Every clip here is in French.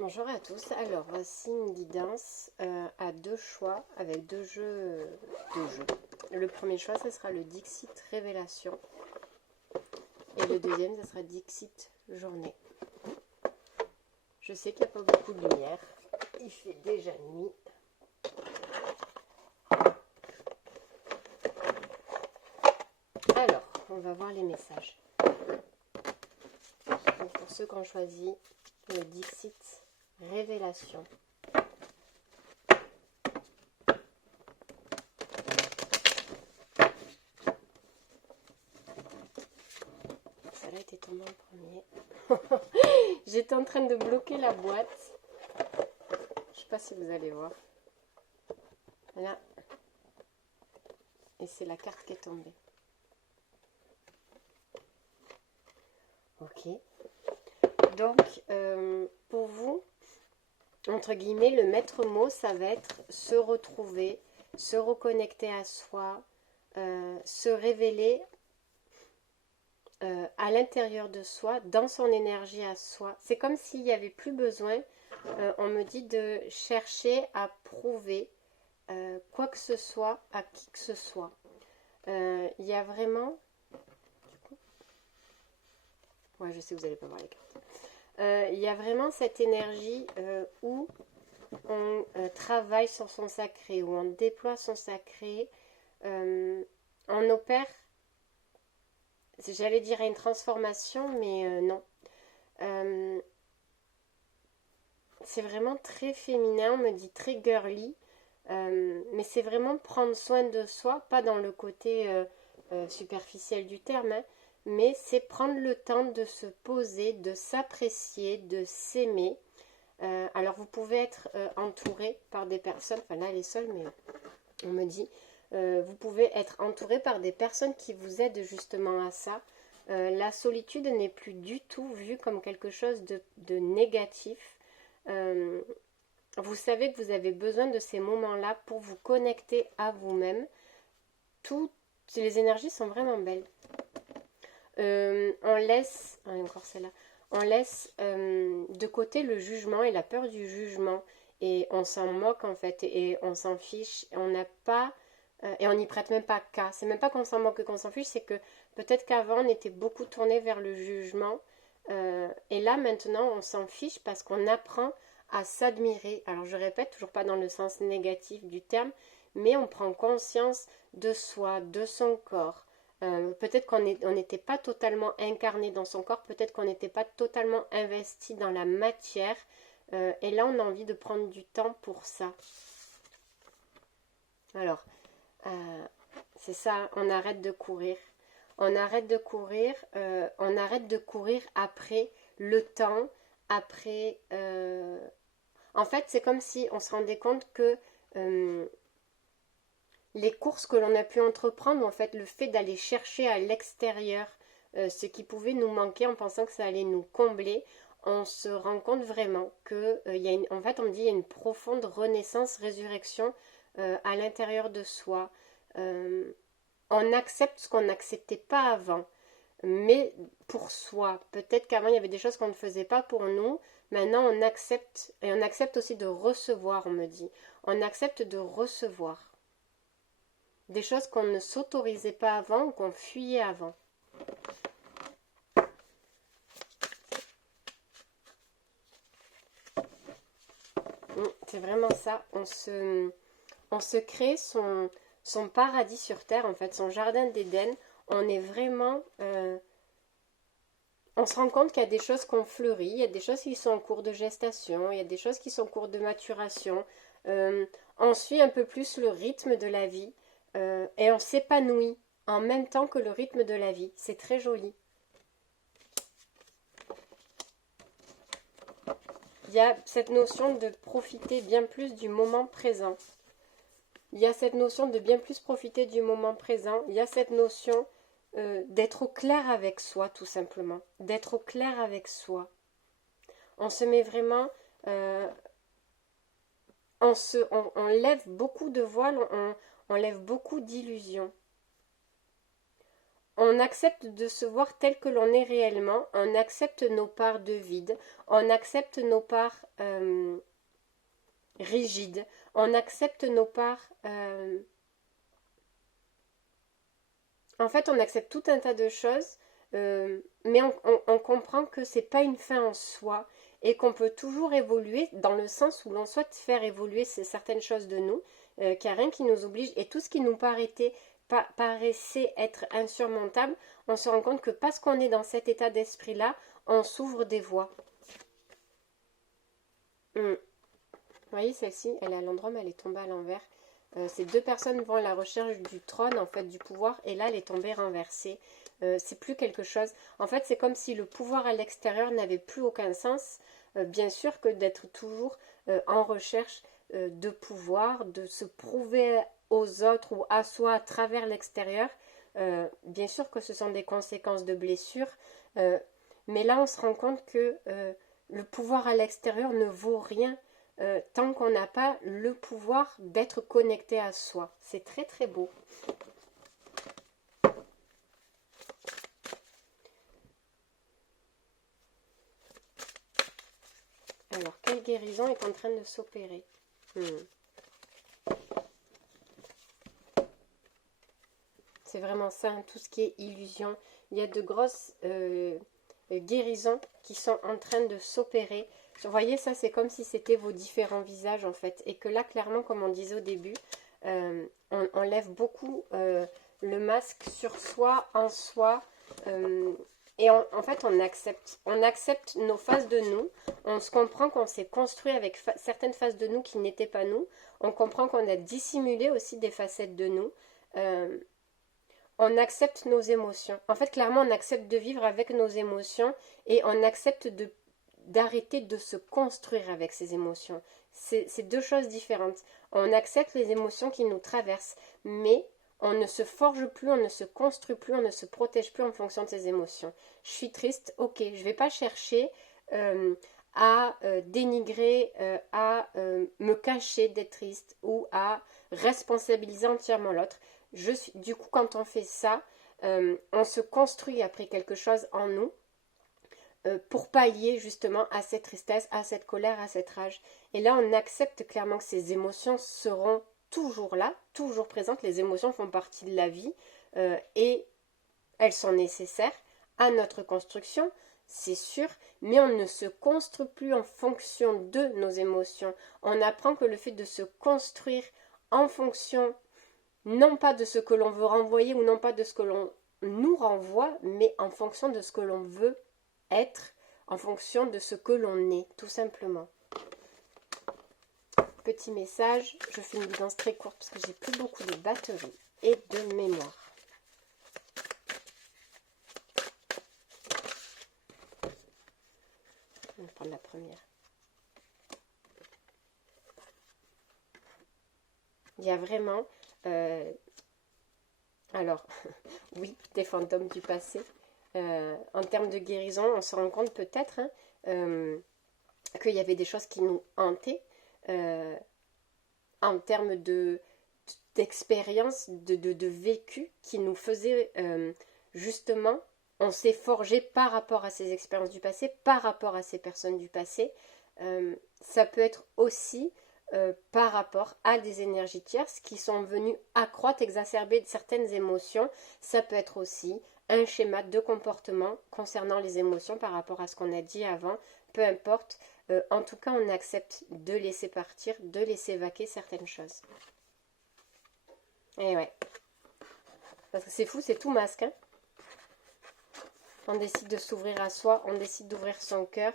Bonjour à tous, alors voici une guidance à deux choix avec deux jeux. Le premier choix ce sera le Dixit Révélation et le deuxième ce sera Dixit Journée. Je sais qu'il n'y a pas beaucoup de lumière, il fait déjà nuit. Alors, on va voir les messages. Donc pour ceux qui ont choisi le Dixit Révélation. Celle-là était tombée en premier. J'étais en train de bloquer la boîte. Je ne sais pas si vous allez voir. Là. Et c'est la carte qui est tombée. Ok. Donc, pour vous, entre guillemets, le maître mot, ça va être se retrouver, se reconnecter à soi, se révéler à l'intérieur de soi, dans son énergie à soi. C'est comme s'il n'y avait plus besoin, on me dit, de chercher à prouver quoi que ce soit à qui que ce soit. Il y a vraiment... Ouais, je sais que vous n'allez pas voir les cartes. Il y a vraiment cette énergie où on travaille sur son sacré, où on déploie son sacré, on opère, j'allais dire une transformation, mais non. C'est vraiment très féminin, on me dit très girly, mais c'est vraiment prendre soin de soi, pas dans le côté superficiel du terme, hein, mais c'est prendre le temps de se poser, de s'apprécier, de s'aimer. Alors vous pouvez être entouré par des personnes, enfin là elle est seule, mais on me dit, vous pouvez être entouré par des personnes qui vous aident justement à ça. La solitude n'est plus du tout vue comme quelque chose de négatif. Vous savez que vous avez besoin de ces moments-là pour vous connecter à vous-même. Toutes les énergies sont vraiment belles. On laisse, encore celle-là, on laisse de côté le jugement et la peur du jugement et on s'en moque en fait et on s'en fiche. On n'a pas et on n'y prête même pas cas. C'est même pas qu'on s'en moque et qu'on s'en fiche, c'est que peut-être qu'avant on était beaucoup tourné vers le jugement et là maintenant on s'en fiche parce qu'on apprend à s'admirer. Alors je répète, toujours pas dans le sens négatif du terme, mais on prend conscience de soi, de son corps. Peut-être qu'on n'était pas totalement incarné dans son corps, peut-être qu'on n'était pas totalement investi dans la matière. Et là, on a envie de prendre du temps pour ça. Alors, c'est ça, on arrête de courir. On arrête de courir, après le temps, après... En fait, c'est comme si on se rendait compte que les courses que l'on a pu entreprendre, en fait, le fait d'aller chercher à l'extérieur ce qui pouvait nous manquer en pensant que ça allait nous combler, on se rend compte vraiment que y a en fait, on me dit il y a une profonde renaissance, résurrection à l'intérieur de soi. On accepte ce qu'on n'acceptait pas avant, mais pour soi. Peut-être qu'avant, il y avait des choses qu'on ne faisait pas pour nous. Maintenant, on accepte, et on accepte aussi de recevoir, on me dit. On accepte de recevoir. Des choses qu'on ne s'autorisait pas avant ou qu'on fuyait avant. C'est vraiment ça. On se crée son paradis sur Terre, en fait, son jardin d'Éden. On est vraiment... on se rend compte qu'il y a des choses qu'on fleurit, il y a des choses qui sont en cours de gestation, il y a des choses qui sont en cours de maturation. On suit un peu plus le rythme de la vie. Et on s'épanouit en même temps que le rythme de la vie. C'est très joli. Il y a cette notion de profiter bien plus du moment présent. Il y a cette notion de bien plus profiter du moment présent. Il y a cette notion d'être au clair avec soi, tout simplement. D'être au clair avec soi. On se met vraiment... on lève beaucoup de voiles, on lève beaucoup d'illusions. on accepte de se voir tel que l'on est réellement, on accepte nos parts de vide, on accepte nos parts rigides, on accepte nos parts... en fait, on accepte tout un tas de choses, mais on comprend que c'est pas une fin en soi et qu'on peut toujours évoluer dans le sens où l'on souhaite faire évoluer certaines choses de nous, qu'il n'y a rien qui nous oblige et tout ce qui nous paraissait être insurmontable, on se rend compte que parce qu'on est dans cet état d'esprit-là, on s'ouvre des voies. Vous voyez, celle-ci, elle est à l'endroit, mais elle est tombée à l'envers. Ces deux personnes vont à la recherche du trône, en fait, du pouvoir, et là, elle est tombée renversée. C'est plus quelque chose. En fait, c'est comme si le pouvoir à l'extérieur n'avait plus aucun sens, bien sûr que d'être toujours en recherche de pouvoir, de se prouver aux autres ou à soi à travers l'extérieur. Bien sûr que ce sont des conséquences de blessures, mais là, on se rend compte que le pouvoir à l'extérieur ne vaut rien tant qu'on n'a pas le pouvoir d'être connecté à soi. C'est très très beau. Alors, quelle guérison est en train de s'opérer? C'est vraiment ça, hein, tout ce qui est illusion. Il y a de grosses guérisons qui sont en train de s'opérer. Vous voyez, ça, c'est comme si c'était vos différents visages, en fait. Et que là, clairement, comme on disait au début, on lève beaucoup le masque sur soi, en soi. Et en fait, on accepte nos faces de nous. On se comprend qu'on s'est construit avec certaines faces de nous qui n'étaient pas nous. On comprend qu'on a dissimulé aussi des facettes de nous. On accepte nos émotions. En fait, clairement, on accepte de vivre avec nos émotions et on accepte d'arrêter de se construire avec ces émotions. C'est deux choses différentes. On accepte les émotions qui nous traversent, mais on ne se forge plus, on ne se construit plus, on ne se protège plus en fonction de ces émotions. Je suis triste, ok, je ne vais pas chercher à dénigrer, à me cacher d'être triste ou à responsabiliser entièrement l'autre. Du coup, quand on fait ça, on se construit après quelque chose en nous pour pallier justement à cette tristesse, à cette colère, à cette rage. Et là, on accepte clairement que ces émotions seront toujours là, toujours présentes. Les émotions font partie de la vie et elles sont nécessaires à notre construction, c'est sûr, mais on ne se construit plus en fonction de nos émotions. On apprend que le fait de se construire en fonction non pas de ce que l'on veut renvoyer ou non pas de ce que l'on nous renvoie, mais en fonction de ce que l'on veut être, en fonction de ce que l'on est, tout simplement. Petit message, je fais une guidance très courte parce que j'ai plus beaucoup de batterie et de mémoire. On va prendre la première. Il y a vraiment... alors, oui, des fantômes du passé. En termes de guérison, on se rend compte peut-être qu'il y avait des choses qui nous hantaient en termes d'expérience, de vécu qui nous faisaient justement, on s'est forgé par rapport à ces expériences du passé, par rapport à ces personnes du passé. Ça peut être aussi par rapport à des énergies tierces qui sont venues accroître, exacerber certaines émotions. Ça peut être aussi un schéma de comportement concernant les émotions par rapport à ce qu'on a dit avant, peu importe. En tout cas, on accepte de laisser partir, de laisser vaquer certaines choses. Et ouais. Parce que c'est fou, c'est tout masque. Hein, on décide de s'ouvrir à soi, on décide d'ouvrir son cœur,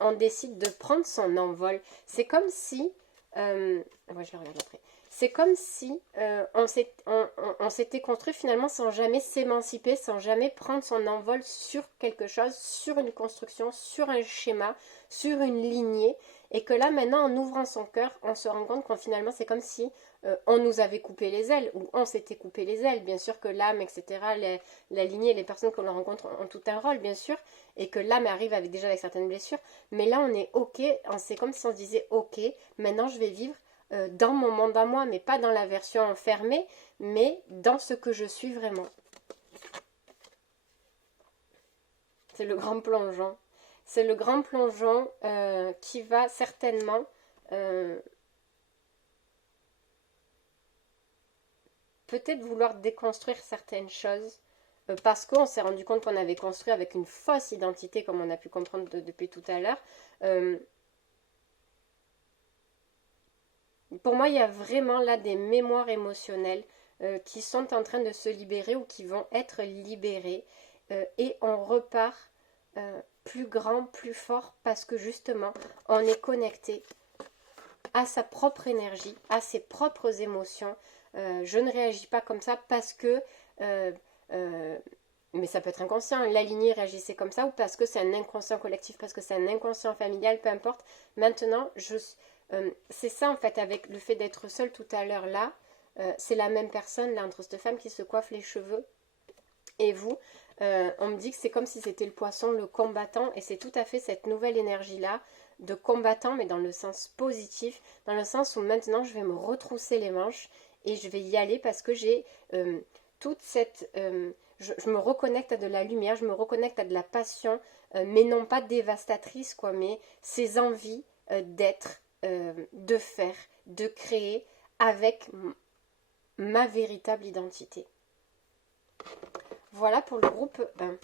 on décide de prendre son envol. C'est comme si... moi, je le regarde après. C'est comme si on s'était construit finalement sans jamais s'émanciper, sans jamais prendre son envol sur quelque chose, sur une construction, sur un schéma, sur une lignée. Et que là, maintenant, en ouvrant son cœur, on se rend compte qu'en finalement, c'est comme si on nous avait coupé les ailes, ou on s'était coupé les ailes. Bien sûr que l'âme, etc., la lignée, les personnes qu'on rencontre ont tout un rôle, bien sûr, et que l'âme arrive déjà avec certaines blessures. Mais là, on est OK, c'est comme si on se disait, OK, maintenant, je vais vivre dans mon monde à moi, mais pas dans la version enfermée, mais dans ce que je suis vraiment. C'est le grand plongeon. C'est le grand plongeon qui va certainement peut-être vouloir déconstruire certaines choses parce qu'on s'est rendu compte qu'on avait construit avec une fausse identité, comme on a pu comprendre depuis tout à l'heure. Pour moi, il y a vraiment là des mémoires émotionnelles qui sont en train de se libérer ou qui vont être libérées. Et on repart plus grand, plus fort, parce que justement, on est connecté à sa propre énergie, à ses propres émotions. Je ne réagis pas comme ça parce que... mais ça peut être inconscient, la lignée réagissait comme ça, ou parce que c'est un inconscient collectif, parce que c'est un inconscient familial, peu importe. Maintenant, c'est ça en fait, avec le fait d'être seule tout à l'heure là, c'est la même personne là, entre cette femme qui se coiffe les cheveux et vous. On me dit que c'est comme si c'était le poisson, le combattant, et c'est tout à fait cette nouvelle énergie là de combattant, mais dans le sens positif, dans le sens où maintenant je vais me retrousser les manches et je vais y aller parce que j'ai toute cette... je me reconnecte à de la lumière, je me reconnecte à de la passion, mais non pas dévastatrice, quoi, mais ces envies d'être, de faire, de créer avec ma véritable identité. Voilà pour le groupe 1.